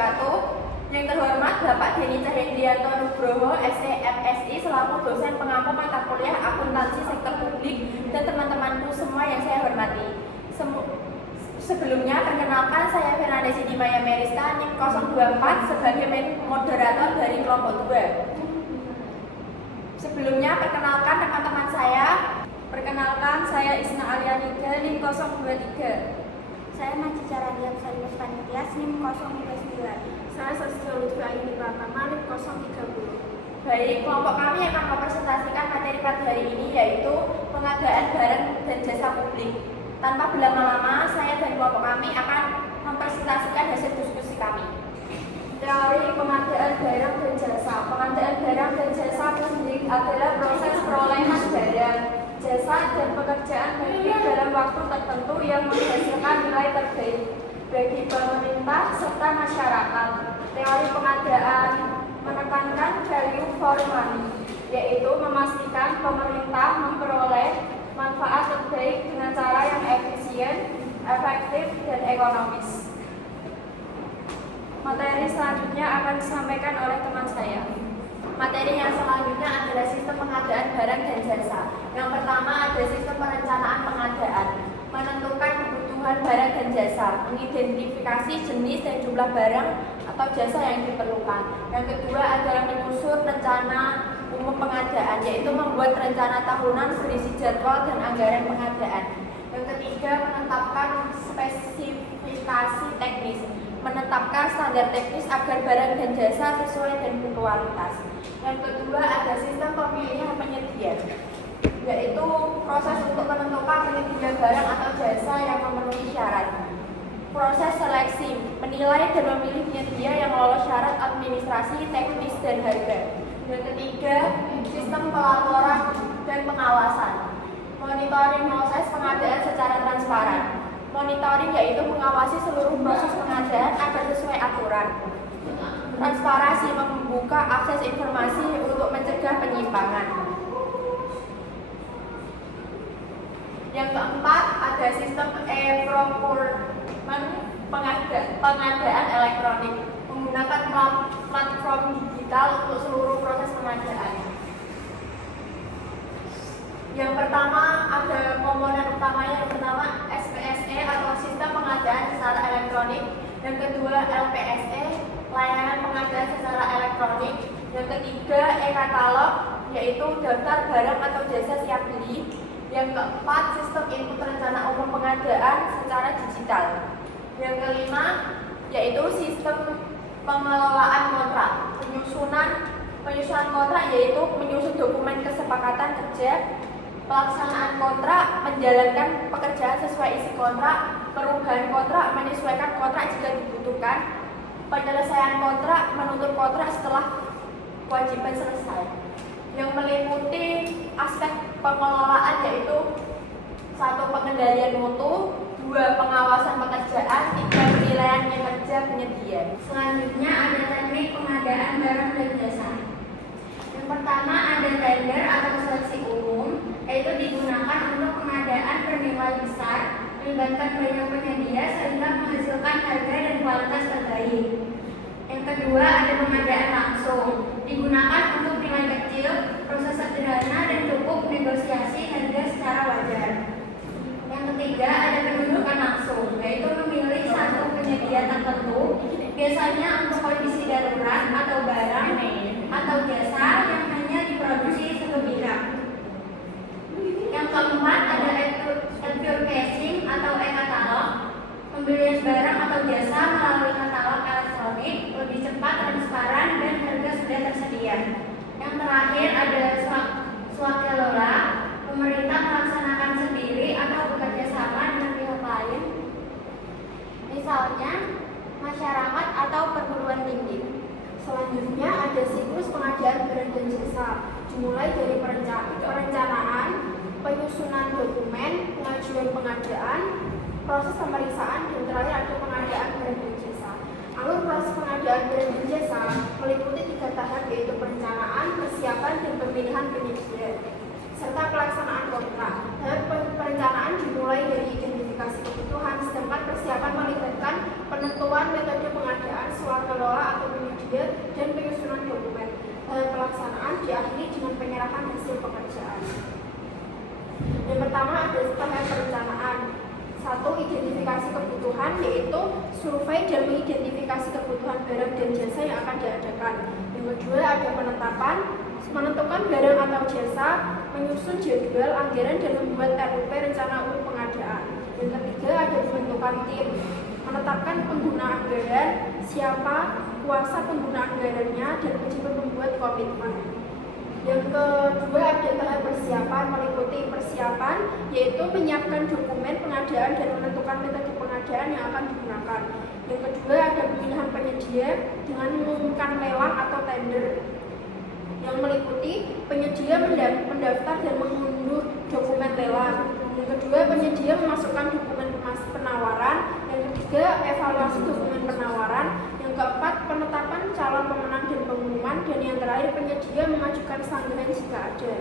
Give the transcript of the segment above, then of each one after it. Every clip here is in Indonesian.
wabarakatuh. Yang terhormat Bapak Denny Cahyandianto Nugroho, SE FSI, selaku dosen pengampu mata kuliah akuntansi sektor publik, dan teman-temanku semua yang saya hormati. Sebelumnya, perkenalkan saya Fernanda Sidi Maya Meriska, NIM 024, sebagai moderator dari kelompok 2. Sebelumnya, perkenalkan teman-teman saya. Perkenalkan, saya Isna Alianida, NIM 023. Saya Macica Radiam Salimos Panitias, NIM 039. Saya Saskia Lutfi Aini Pratama, NIM 030. Baik, kelompok kami akan mempresentasikan materi pada hari ini, yaitu pengadaan barang dan jasa publik. Tanpa berlama-lama, saya dan kelompok kami akan mempresentasikan hasil diskusi kami. Teori pengadaan barang dan jasa. Pengadaan barang dan jasa sendiri adalah proses perolehan barang, jasa, dan pekerjaan publik dalam waktu tertentu yang menghasilkan nilai terbaik bagi pemerintah serta masyarakat. Teori pengadaan menekankan value for money, yaitu memastikan pemerintah memperoleh manfaat terbaik dengan cara yang efisien, efektif, dan ekonomis. Materi selanjutnya akan disampaikan oleh teman saya. Materi yang selanjutnya adalah sistem pengadaan barang dan jasa. Yang pertama ada sistem perencanaan pengadaan, menentukan kebutuhan barang dan jasa, mengidentifikasi jenis dan jumlah barang atau jasa yang diperlukan. Yang kedua adalah menyusun rencana umum pengadaan, yaitu membuat rencana tahunan berisi jadwal dan anggaran pengadaan. Yang ketiga, menetapkan spesifikasi teknis, menetapkan standar teknis agar barang dan jasa sesuai dan berkualitas. Yang kedua ada sistem pemilihan penyedia, yaitu proses untuk menentukan penyedia barang atau jasa yang memenuhi syarat. Proses seleksi, menilai dan memilih penyedia yang lolos syarat administrasi, teknis, dan harga. Yang ketiga, sistem pelaporan dan pengawasan. Monitoring proses pengadaan secara transparan. Monitoring yaitu mengawasi seluruh proses pengadaan agar sesuai aturan. Transparansi, membuka akses informasi untuk mencegah penyimpangan. Yang keempat, ada sistem e-procurement, pengadaan elektronik, menggunakan platform digital untuk seluruh proses pengadaan. Yang pertama ada komponen utamanya, yang pertama SPSE atau sistem pengadaan secara elektronik, yang kedua LPSE, layanan pengadaan secara elektronik, yang ketiga e-katalog, yaitu daftar barang atau jasa siap beli, yang keempat sistem input rencana umum pengadaan secara digital, yang kelima yaitu sistem pengelolaan kontrak, penyusunan kontrak yaitu menyusun dokumen kesepakatan kerja, pelaksanaan kontrak, menjalankan pekerjaan sesuai isi kontrak, perubahan kontrak, menyesuaikan kontrak jika dibutuhkan, penyelesaian kontrak, menutup kontrak setelah kewajiban selesai. Yang meliputi aspek pengelolaan yaitu 1. Pengendalian mutu, 2. Pengawasan pekerjaan, 3. Penilaian kinerja penyedia. Selanjutnya ada teknik pengadaan barang dan jasa. Yang pertama ada tender atau seleksi umum, yaitu digunakan untuk pengadaan bernilai besar, melibatkan banyak penyedia sehingga menghasilkan harga dan kualitas terbaik. Yang kedua ada pengadaan langsung, digunakan untuk nilai kecil, proses sederhana, dan cukup negosiasi harga secara wajar. Yang ketiga ada penunjukan langsung, yaitu memilih satu penyedia tertentu, biasanya untuk kondisi darurat atau barang atau jasa yang hanya diproduksi satu bidang. Yang keempat ada advertising atau e-katalog, pembelian barang atau jasa melalui katalog elektronik, lebih cepat, transparan, dan harga sudah tersedia. Yang terakhir ada swakelola, pemerintah melaksanakan sendiri atau bekerja sama dengan pihak lain, misalnya masyarakat atau perguruan tinggi. Selanjutnya ada siklus pengadaan barang dan jasa, dimulai dari perencanaan, penyusunan dokumen, pengajuan pengadaan, proses pemeriksaan, dan terakhir ada pengadaan barang dan jasa. Alur proses pengadaan barang dan jasa meliputi 3 tahap, yaitu perencanaan, persiapan, dan pemilihan penyedia, serta pelaksanaan kontrak. Tahap perencanaan dimulai dari identifikasi kebutuhan, sedangkan persiapan melibatkan penentuan metode pengadaan, suatu penyedia, dan penyusunan dokumen. Tahap pelaksanaan diakhiri dengan penyerahan hasil pekerjaan. Yang pertama ada tahap perencanaan. 1. Identifikasi kebutuhan, yaitu survei dan mengidentifikasi kebutuhan barang dan jasa yang akan diadakan. Yang kedua ada penetapan, menentukan barang atau jasa, menyusun jadwal, anggaran, dan membuat RUP rencana umum pengadaan. Yang ketiga ada pembentukan tim, menetapkan pengguna anggaran, siapa kuasa pengguna anggarannya, dan membuat komitmen. Yang kedua ada tahap persiapan, meliputi persiapan yaitu menyiapkan dokumen pengadaan dan menentukan metode pengadaan yang akan digunakan. Yang kedua ada pemilihan penyedia dengan mengumumkan lelang atau tender, yang meliputi penyedia mendaftar dan mengunduh dokumen lelang. Yang kedua penyedia memasukkan dokumen penawaran. Yang ketiga evaluasi dokumen penawaran. Yang keempat penetapan calon pemenang dan pengumuman. Dan yang terakhir penyedia mengajukan sanggahan jika ada.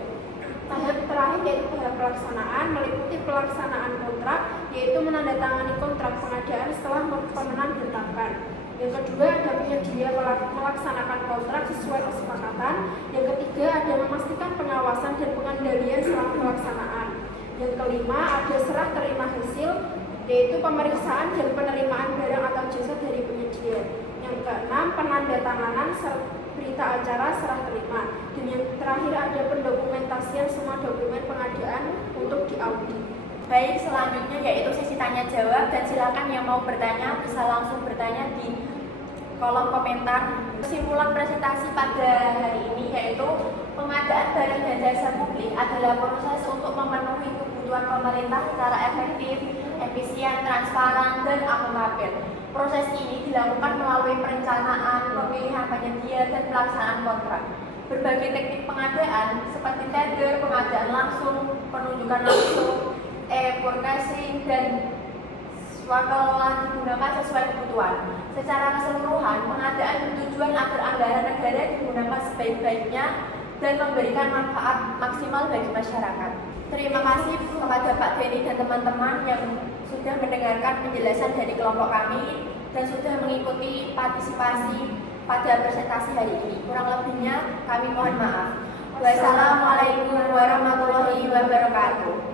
Tahap terakhir yaitu tahap pelaksanaan, meliputi pelaksanaan kontrak, yaitu menandatangani kontrak pengadaan setelah pemenang ditetapkan. Yang kedua ada penyedia melaksanakan kontrak sesuai kesepakatan. Yang ketiga ada memastikan pengawasan dan pengendalian selama pelaksanaan. Yang kelima ada serah terima hasil, yaitu pemeriksaan dan penerimaan barang atau jasa dari penyedia. Yang keenam penandatanganan berita acara serah terima. Dan yang terakhir ada pendokumentasian semua dokumen pengadaan untuk diaudit. Baik, selanjutnya yaitu sesi tanya jawab, dan silakan yang mau bertanya bisa langsung bertanya di kolom komentar. Kesimpulan presentasi pada hari ini yaitu pengadaan barang dan jasa publik adalah proses untuk memenuhi kebutuhan pemerintah secara efektif, efisien, transparan, dan akuntabel. Proses ini dilakukan melalui perencanaan, pemilihan penyedia, dan pelaksanaan kontrak. Berbagai teknik pengadaan seperti tender, pengadaan langsung, penunjukan langsung, forecasting, dan swakalan digunakan sesuai kebutuhan. Secara keseluruhan, pengadaan bertujuan agar anggaran negara digunakan sebaik-baiknya dan memberikan manfaat maksimal bagi masyarakat. Terima kasih kepada Pak Denny dan teman-teman yang sudah mendengarkan penjelasan dari kelompok kami dan sudah mengikuti partisipasi pada presentasi hari ini. Kurang lebihnya kami mohon maaf. Wassalamualaikum warahmatullahi wabarakatuh.